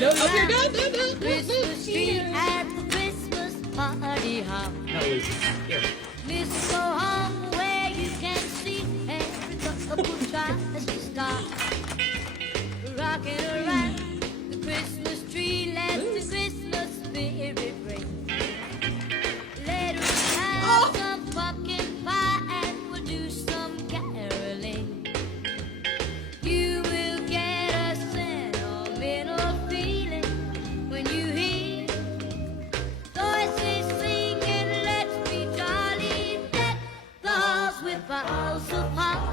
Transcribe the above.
No, okay, no. Christmas tree at the Christmas party hop. No, Lucy. Here. Let's go home where you can see every couple tries to stop. Rocking around the Christmas tree, let the Christmas spirit ring. Let us have some pumpkin pie and we'll do some caroling. You will get a sentimental feeling when you hear voices singing, let's be jolly, deck the halls with boughs of hop.